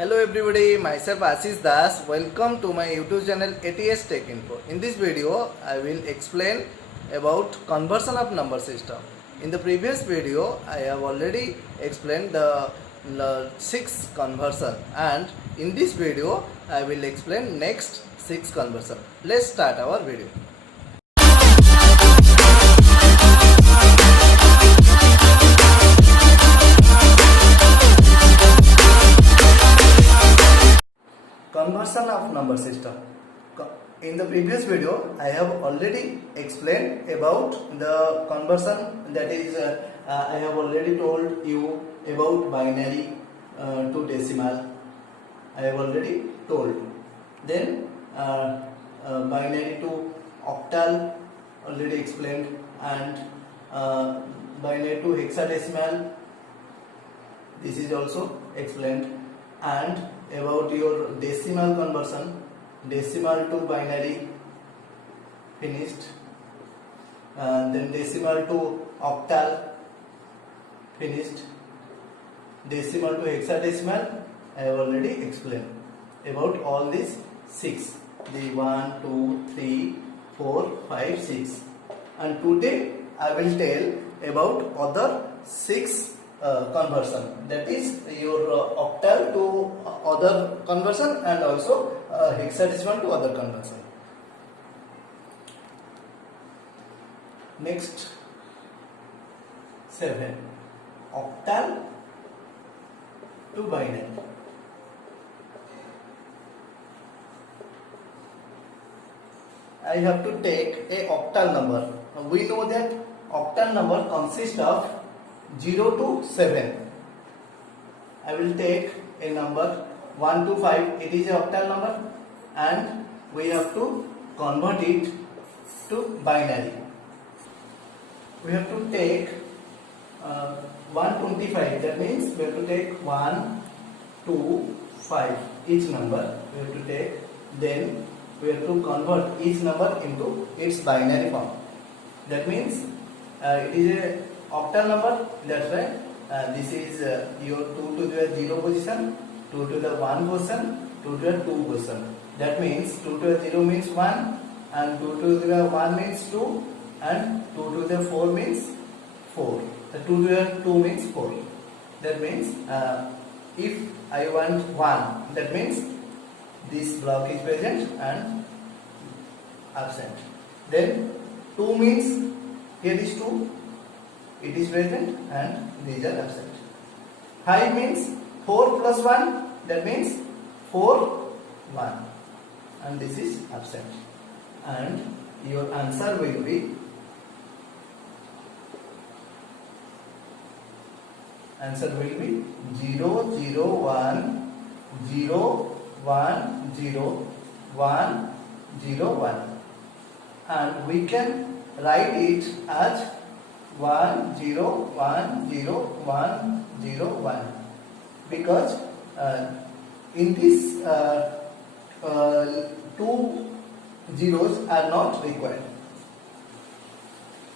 Hello everybody, myself Ashish Das. Welcome to my YouTube channel ATS Tech Info. In this video, I will explain about conversion of number system. In the previous video, I have already explained the 6 conversion, and in this video, I will explain next 6 conversion. Let's start our video. Conversion of number system. In the previous video, I have already explained about the conversion, that is, I have already told you about binary to decimal. I have already told. Then binary to octal already explained, and binary to hexadecimal, this is also explained, and about your decimal conversion, decimal to binary finished, then decimal to octal finished, decimal to hexadecimal I have already explained. About all these 6, the 1, 2, 3, 4, 5, 6, and today I will tell about other 6 conversion, that is your octal to other conversion and also hexadecimal to other conversion. Next 7, octal to binary. I have to take a octal number. We know that octal number consists of 0 to 7. I will take a number 1 to 5, it is a octal number, and we have to convert it to binary. We have to take 125, that means we have to take 1, 2, 5, each number we have to take, then we have to convert each number into its binary form. That means it is a octal number, that's why this is your 2 to the 0 position, 2 to the 1 position, 2 to the 2 position. That means 2 to the 0 means 1, and 2 to the 1 means 2, and 2 to the 4 means 4. The 2 to the 2 means 4. That means if I want 1, that means this block is present and absent. Then 2 means here is 2. It is present and these are absent. 5 means 4 plus 1, that means 4, 1, and this is absent. And your answer will be 0, 0, 1, 0, 1, 0, 1, 0, 1, and we can write it as 1, 0, 1, 0, 1, 0, 1, because in this 2 zeros are not required.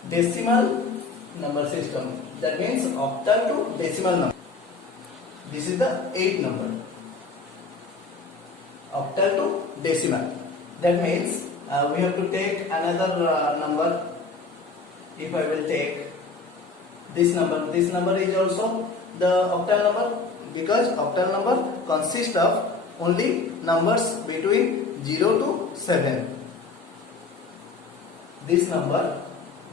Decimal number system, that means octal to decimal number. This is the 8 number. Octal to decimal. That means we have to take another number. If I will take this number is also the octal number, because octal number consists of only numbers between 0 to 7. This number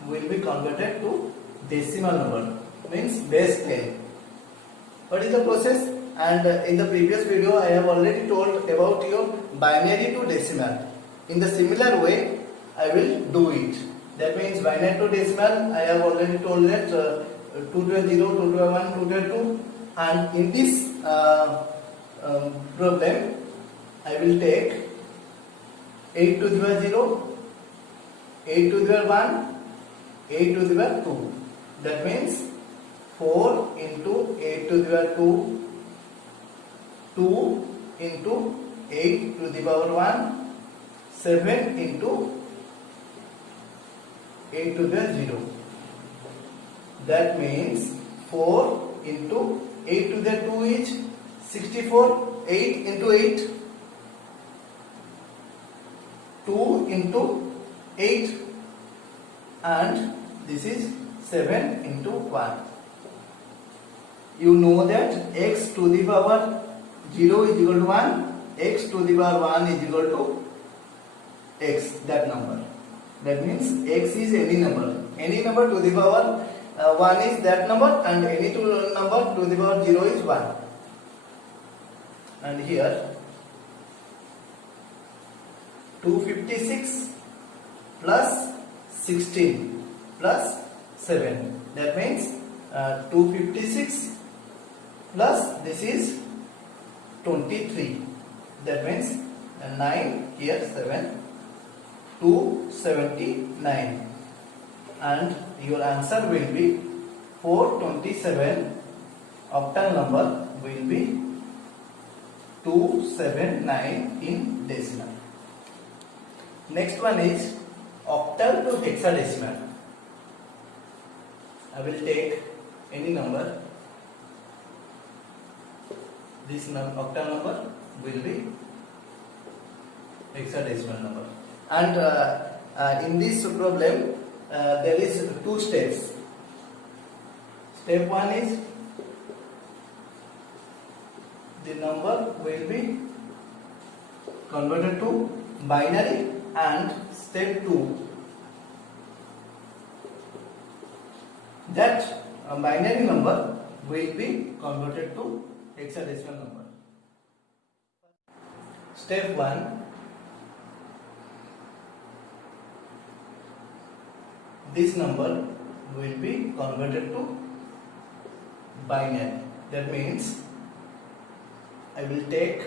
will be converted to decimal number, means base 10. What is the process? And in the previous video I have already told about your binary to decimal. In the similar way I will do it. That means binary to decimal, I have already told that 2 to the 0, 2 to the 1, 2 to the 2, and in this problem I will take 8 to the 0, 8 to the 1, 8 to the 2. That means 4 into 8 to the 2, 2 into 8 to the power 1, 7 into 8 to the 0. That means 4 into 8 to the 2 is 64, 8 into 8, 2 into 8, and this is 7 into 1. You know that x to the power 0 is equal to 1, x to the power 1 is equal to x, that number. That means x is any number. Any number to the power 1 is that number, and any number to the power 0 is 1. And here 256 plus 16 plus 7. That means 256 plus this is 23. That means 9 here 7, 279, and your answer will be 427. Octal number will be 279 in decimal. Next one is octal to hexadecimal. I will take any number. This octal number will be hexadecimal number. And in this problem, there is 2 steps. Step 1 is the number will be converted to binary, and step 2, that binary number will be converted to hexadecimal number. Step 1, this number will be converted to binary. That means I will take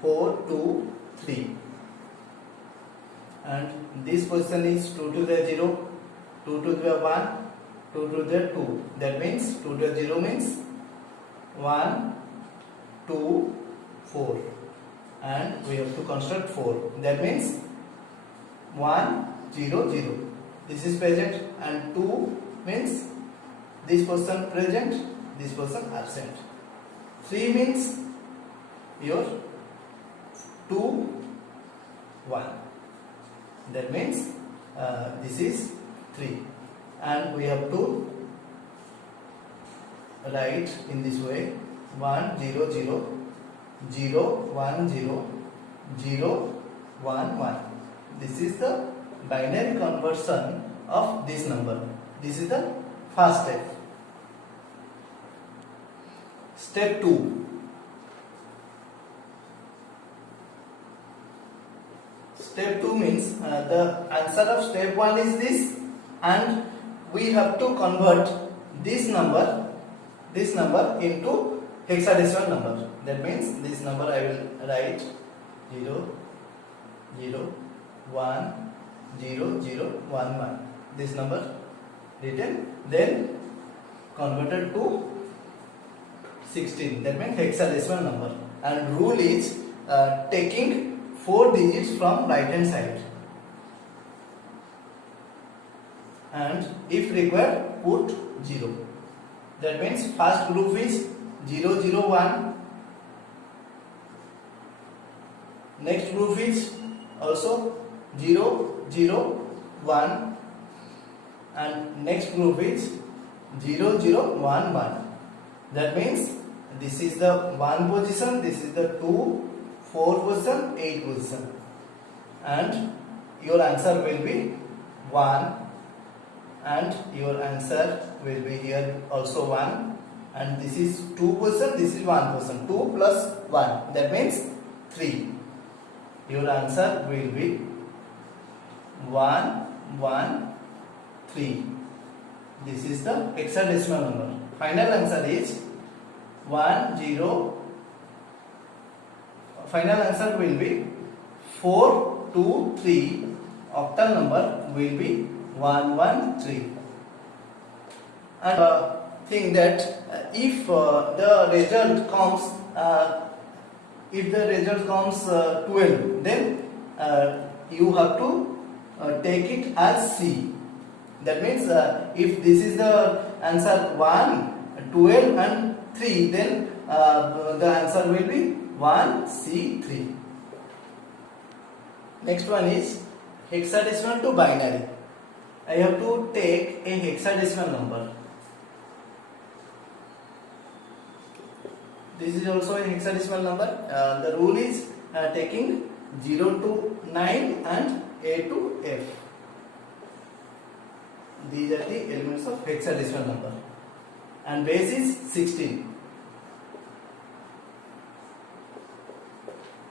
4, 2, 3, and this position is 2 to the 0, 2 to the 1, 2 to the 2. That means 2 to the 0 means 1, 2, 4, and we have to construct 4. That means 1, 0, 0. This is present, and 2 means this person present, this person absent. 3 means your 2, 1. That means this is 3, and we have to write in this way: 1, 0, 0, 0, 1, 0, 0, 1, 1. This is the binary conversion of this number. This is the first step. Step 2. Step 2 means the answer of step 1 is this, and we have to convert this number into hexadecimal number. That means this number I will write 0, 0, 1, 0, 0, 1, 1. This number written, then converted to 16. That means hexadecimal number. And rule is taking 4 digits from right hand side, and if required put 0. That means first group is 0, 0, 1. Next group is also 0, 0, 1, and next group is 0, 0, 1, 1. That means this is the 1 position, this is the 2, 4 position, 8 position, and your answer will be 1, and your answer will be here also 1, and this is 2 position, this is 1 position. 2 plus 1, that means 3. Your answer will be 1, 1, 3. This is the hexadecimal number. Final answer is 1, 0. Final answer will be 4, 2, 3. Octal number will be 1, 1, 3. And think that if the result comes 12, then you have to take it as C. That means if this is the answer 1, 12 and 3, then the answer will be 1C3. Next one is hexadecimal to binary. I have to take a hexadecimal number. This is also a hexadecimal number. The rule is taking 0 to 9 and A to F. These are the elements of hexadecimal number. And base is 16.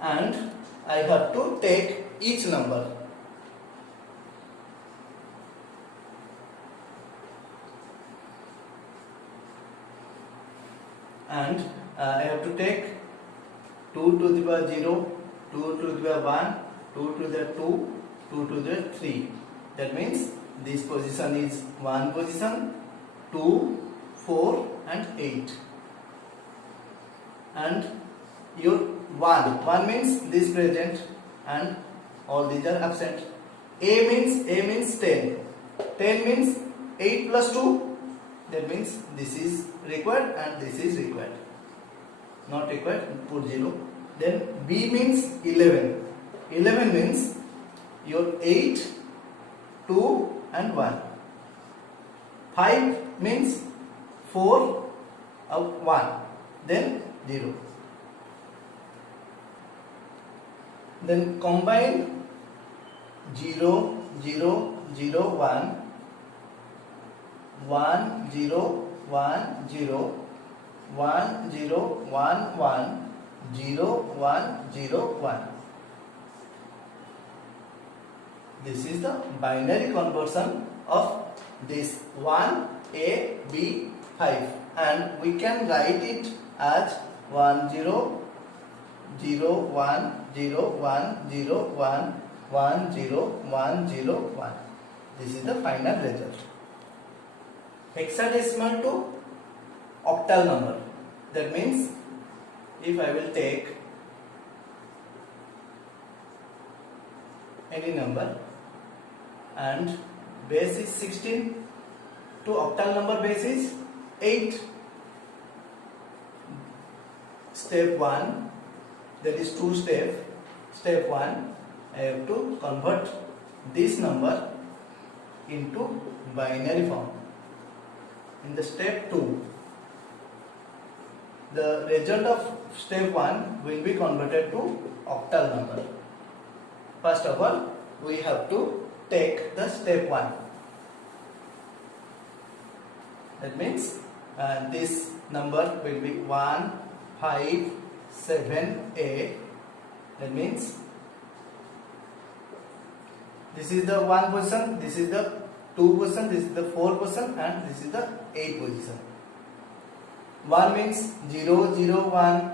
And I have to take each number. And I have to take 2 to the power 0, 2 to the power 1, 2 to the 2, 2 to the 3. That means this position is 1 position, 2, 4 and 8. And your 1 means this present and all these are absent. A means 10. 10 means 8 plus 2. That means this is required and this is required. Not required, put 0. Then B means 11. 11 means your 8, 2 and 1. 5 means 4, 1. Then 0. Then combine 0, 0, 0, 1, 1, 0, 1, 0, 1, 0, 1, 1, 0, 1, 0, 1. This is the binary conversion of this 1, A, B, 5. And we can write it as 1, 0, 0, 1, 0, 1, 0, 1, 1, 0, 1, 0, 1. This is the final result. Hexadecimal to octal number. That means if I will take any number and base is 16, to octal number base is 8. Step 1, there is 2 steps. Step 1, I have to convert this number into binary form. In the step 2, the result of step 1 will be converted to octal number. First of all, we have to take the step 1. That means this number will be 1, 5, 7, 8. That means this is the 1 position, this is the 2 position, this is the 4 position and this is the 8 position. 1 means 0, 0, 1,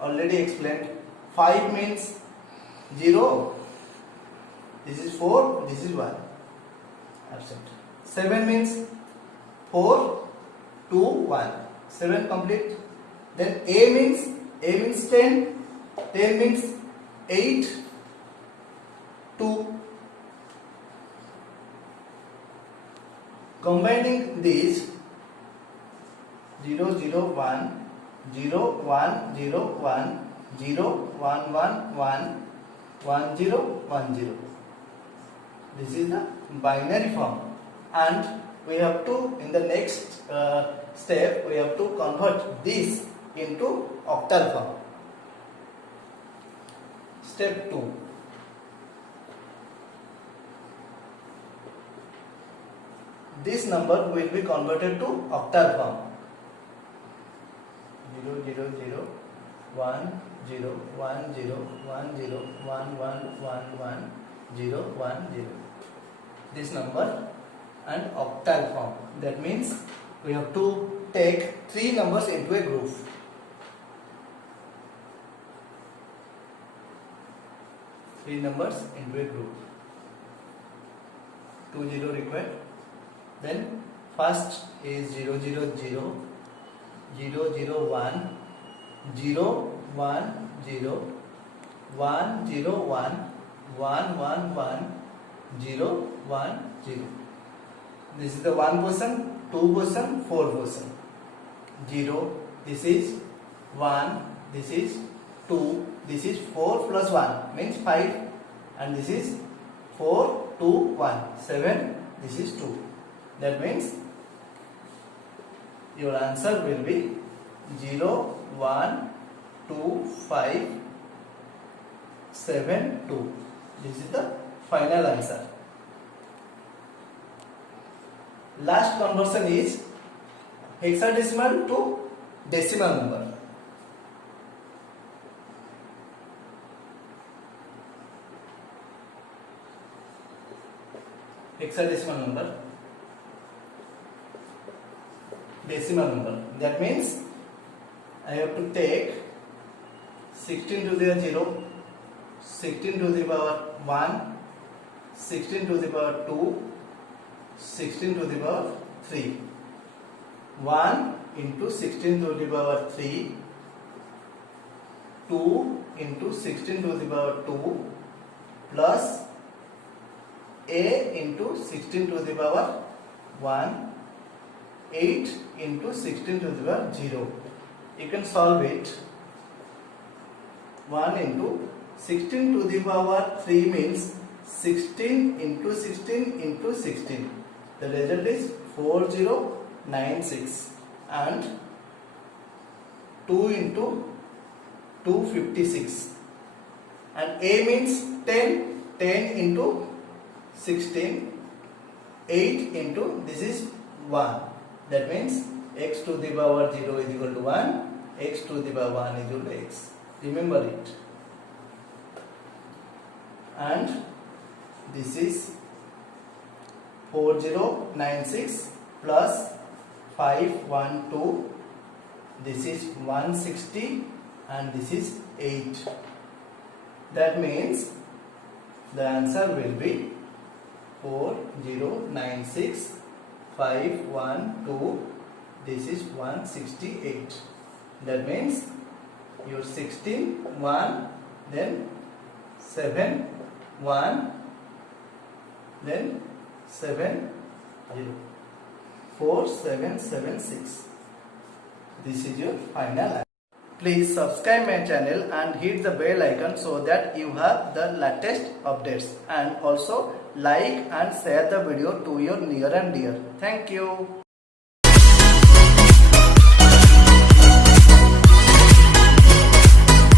already explained. 5 means 0, this is 4, this is 1, absent. 7 means 4, 2, 1, 7 complete. Then A means 10, 10 means 8, 2. Combining these 0, 0, 1, 0, 1, 0, 1, 0, 1, 1, 1, 1, 0, 1, 0. This is the binary form. And we have to, in the next step, we have to convert this into octal form. Step 2. This number will be converted to octal form. 0, 0, 0, 1, 0, 1, 0, 1, 0, 1, 1, 1, 1, 0, 1, 0. This number and octal form. That means we have to take 3 numbers into a group. Three numbers into a group. 2 0 required. Then first is 0 0 0, 0 0 1, 0 1 0, 1 0 1, 1 1 1, 0 1 0. This is the 1 position, 2 position, 4 position. 0, this is 1, this is 2, this is 4 plus 1 means 5, and this is 4, 2, 1, 7, this is 2. That means your answer will be 0, 1, 2, 5, 7, 2. This is the final answer. Last conversion is hexadecimal to decimal number. Hexadecimal number, decimal number. That means I have to take 16 to the 0, 16 to the power 1, 16 to the power 2, 16 to the power 3. 1 into 16 to the power 3, 2 into 16 to the power 2 plus a into 16 to the power 1, 8 into 16 to the power 0. You can solve it. 1 into 16 to the power 3 means 16 into 16 into 16. The result is 4096, and 2 into 256, and a means 10, 10 into 16, 8 into, this is 1. That means x to the power 0 is equal to 1, x to the power 1 is equal to x. Remember it. And this is 4096 plus 512. This is 160 and this is 8. That means the answer will be 4096 512. This is 168. That means your 16 1, then 7 1, then 7 0, 4776. This is your final answer. Please subscribe my channel and hit the bell icon so that you have the latest updates, and also like and share the video to your near and dear. Thank you.